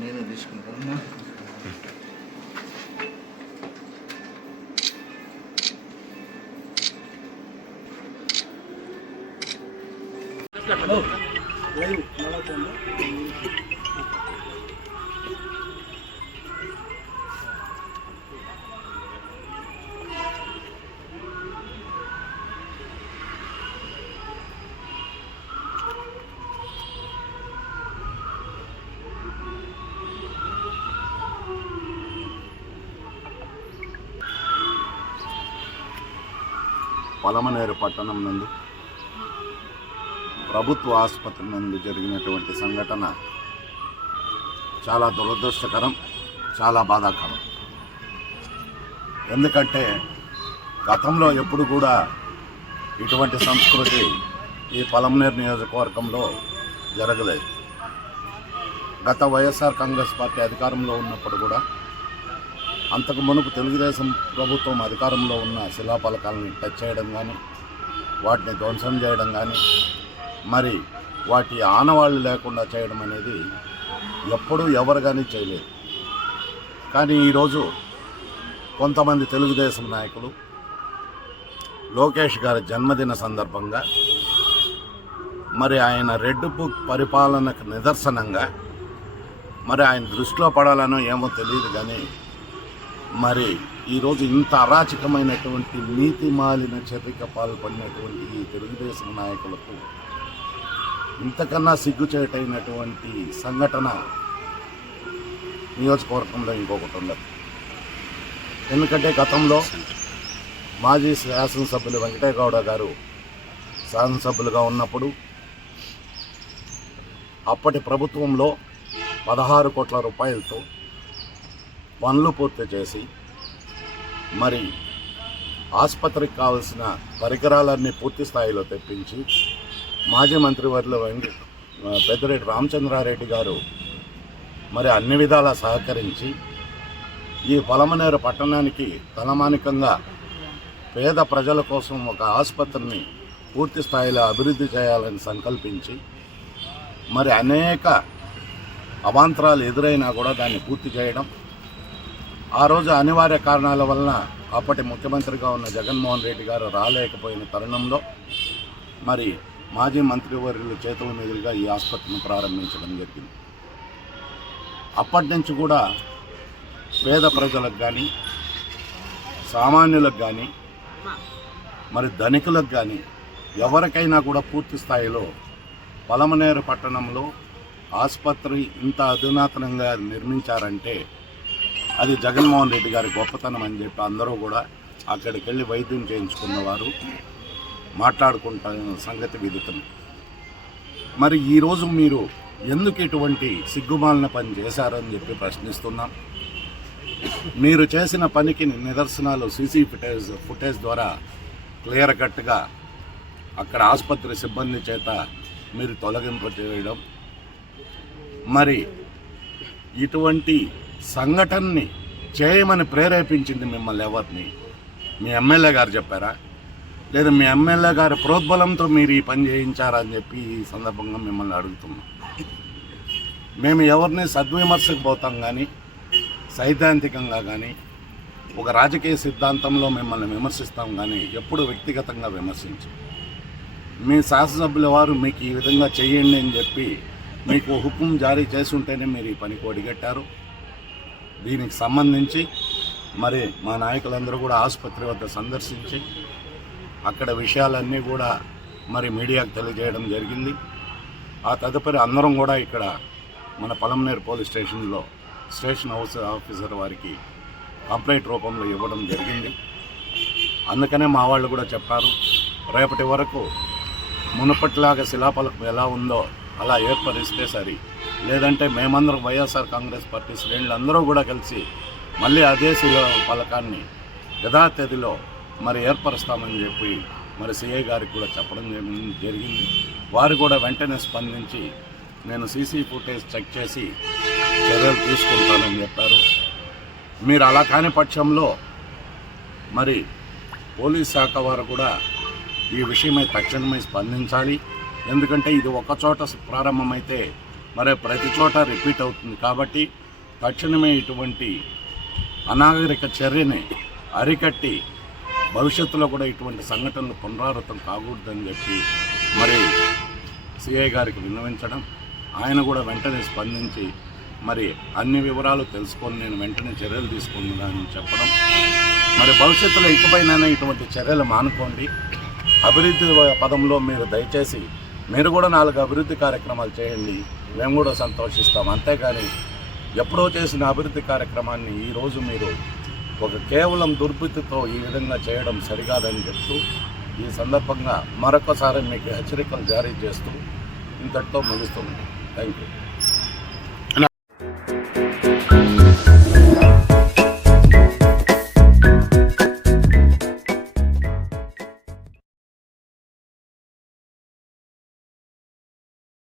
నేనే తీసుకుంటాను. పలమనేరు పట్టణం నందు ప్రభుత్వ ఆసుపత్రి నందు జరిగినటువంటి సంఘటన చాలా దురదృష్టకరం, చాలా బాధాకరం. ఎందుకంటే గతంలో ఎప్పుడు కూడా ఇటువంటి సంస్కృతి ఈ పలమనేరు నియోజకవర్గంలో జరగలేదు. గత వైఎస్ఆర్ కాంగ్రెస్ పార్టీ అధికారంలో ఉన్నప్పుడు కూడా, అంతకు మునుపు తెలుగుదేశం ప్రభుత్వం అధికారంలో ఉన్న శిలాఫలకాలను టచ్ చేయడం కానీ, వాటిని ధ్వంసం చేయడం కానీ, మరి వాటి ఆనవాళ్ళు లేకుండా చేయడం అనేది ఎప్పుడూ ఎవరు కానీ చేయలేదు. కానీ ఈరోజు కొంతమంది తెలుగుదేశం నాయకులు లోకేష్ గారి జన్మదిన సందర్భంగా, మరి ఆయన రెడ్డుపు పరిపాలనకు నిదర్శనంగా, మరి ఆయన దృష్టిలో పడాలనో ఏమో తెలియదు కానీ, మరి ఈరోజు ఇంత అరాచకమైనటువంటి నీతి మాలిన చర్యకు పాల్పడినటువంటి ఈ తెలుగుదేశం నాయకులకు ఇంతకన్నా సిగ్గుచేటైనటువంటి సంఘటన నియోజకవర్గంలో ఇంకొకటి ఉండదు. ఎందుకంటే గతంలో మాజీ శాసనసభ్యులు వెంకటేగౌడ గారు శాసనసభ్యులుగా ఉన్నప్పుడు అప్పటి ప్రభుత్వంలో 16 కోట్ల రూపాయలతో పనులు పూర్తి చేసి, మరి ఆసుపత్రికి కావలసిన పరికరాలన్నీ పూర్తి స్థాయిలో తెప్పించి, మాజీ మంత్రివర్యులు పెద్దిరెడ్డి రామచంద్రారెడ్డి గారు మరి అన్ని విధాలా సహకరించి ఈ పలమనేరు పట్టణానికి తలమానికంగా పేద ప్రజల కోసం ఒక ఆసుపత్రిని పూర్తి స్థాయిలో అభివృద్ధి చేయాలని సంకల్పించి, మరి అనేక అవాంతరాలు ఎదురైనా కూడా దాన్ని పూర్తి చేయడం, ఆ రోజు అనివార్య కారణాల వలన అప్పటి ముఖ్యమంత్రిగా ఉన్న జగన్మోహన్ రెడ్డి గారు రాలేకపోయిన తరుణంలో మరి మాజీ మంత్రివర్యుల చేతుల మీదుగా ఈ ఆసుపత్రిని ప్రారంభించడం జరిగింది. అప్పటి నుంచి కూడా పేద ప్రజలకు కానీ, సామాన్యులకు కానీ, మరి ధనికులకు కానీ ఎవరికైనా కూడా పూర్తి స్థాయిలో పలమనేరు పట్టణంలో ఆసుపత్రి ఇంత అధునాతనంగా నిర్మించారంటే అది జగన్మోహన్ రెడ్డి గారి గొప్పతనం అని చెప్పి అందరూ కూడా అక్కడికి వెళ్ళి వైద్యం చేయించుకున్నవారు మాట్లాడుకుంటున్న సంగతి విదితం. మరి ఈరోజు మీరు ఎందుకు ఇటువంటి సిగ్గుమాలిన పని చేశారని చెప్పి ప్రశ్నిస్తున్నాం. మీరు చేసిన పనికి నిదర్శనాలు సీసీ ఫుటేజ్ ద్వారా క్లియర్ కట్గా అక్కడ ఆసుపత్రి సిబ్బంది చేత మీరు తొలగింపు చేయడం, మరి ఇటువంటి సంఘటనని చేయమని ప్రేరేపించింది మిమ్మల్ని ఎవరిని? మీ ఎమ్మెల్యే గారు చెప్పారా, లేదా మీ ఎమ్మెల్యే గారి ప్రోద్బలంతో మీరు ఈ పని చేయించారా అని చెప్పి ఈ సందర్భంగా మిమ్మల్ని అడుగుతున్నాం. మేము ఎవరిని సద్విమర్శకు పోతాం కానీ, సైద్ధాంతికంగా కానీ, ఒక రాజకీయ సిద్ధాంతంలో మిమ్మల్ని విమర్శిస్తాం కానీ ఎప్పుడు వ్యక్తిగతంగా విమర్శించాం. మీ శాసనసభ్యుల వారు మీకు ఈ విధంగా చేయండి అని చెప్పి మీకు హుకుం జారీ చేసి ఉంటేనే మీరు ఈ పనికి ఒడిగట్టారు. దీనికి సంబంధించి మరి మా నాయకులందరూ కూడా ఆసుపత్రి వద్ద సందర్శించి అక్కడ విషయాలన్నీ కూడా మరి మీడియాకు తెలియజేయడం జరిగింది. ఆ తదుపరి అందరం కూడా ఇక్కడ మన పలమనేరు పోలీస్ స్టేషన్లో స్టేషన్ హౌస్ ఆఫీసర్ వారికి కంప్లైంట్ రూపంలో ఇవ్వడం జరిగింది. అందుకనే మా వాళ్ళు కూడా చెప్పారు, రేపటి వరకు మునుపటిలాగా శిలాఫలకం ఎలా ఉందో అలా ఏర్పరిస్తే సరి, లేదంటే మేమందరం వైఎస్ఆర్ కాంగ్రెస్ పార్టీ శ్రేణులందరూ కూడా కలిసి మళ్ళీ అదే శిలాఫలకాన్ని యథాతథిలో మరి ఏర్పరుస్తామని చెప్పి మరి సిఐ గారికి కూడా చెప్పడం జరిగింది. వారు కూడా వెంటనే స్పందించి నేను సీసీ ఫుటేజ్ చెక్ చేసి చర్యలు తీసుకుంటానని చెప్పారు. మీరు అలా కాని పక్షంలో మరి పోలీస్ శాఖ వారు కూడా ఈ విషయమై తక్షణమే స్పందించాలి. ఎందుకంటే ఇది ఒక చోట ప్రారంభమైతే మరి ప్రతి చోట రిపీట్ అవుతుంది. కాబట్టి తక్షణమే ఇటువంటి అనాగరిక చర్యని అరికట్టి భవిష్యత్తులో కూడా ఇటువంటి సంఘటనలు పునరావృతం కాకూడదని చెప్పి మరి సిఐ గారికి విన్నవించడం, ఆయన కూడా వెంటనే స్పందించి మరి అన్ని వివరాలు తెలుసుకొని నేను వెంటనే చర్యలు తీసుకుంటున్నానని చెప్పడం, మరి భవిష్యత్తులో ఇకపైనా ఇటువంటి చర్యలు మానుకోండి. అభివృద్ధి పదంలో మీరు దయచేసి మీరు కూడా 4 అభివృద్ధి కార్యక్రమాలు చేయండి, మేము కూడా సంతోషిస్తాం. అంతేగాని ఎప్పుడో చేసిన అభివృద్ధి కార్యక్రమాన్ని ఈరోజు మీరు కేవలం దుర్బుద్ధితో ఈ విధంగా చేయడం సరికాదని చెప్తూ ఈ సందర్భంగా మరొకసారి మీకు హెచ్చరికలు జారీ చేస్తూ ఇంతటితో ముగిస్తుంది. Thank you.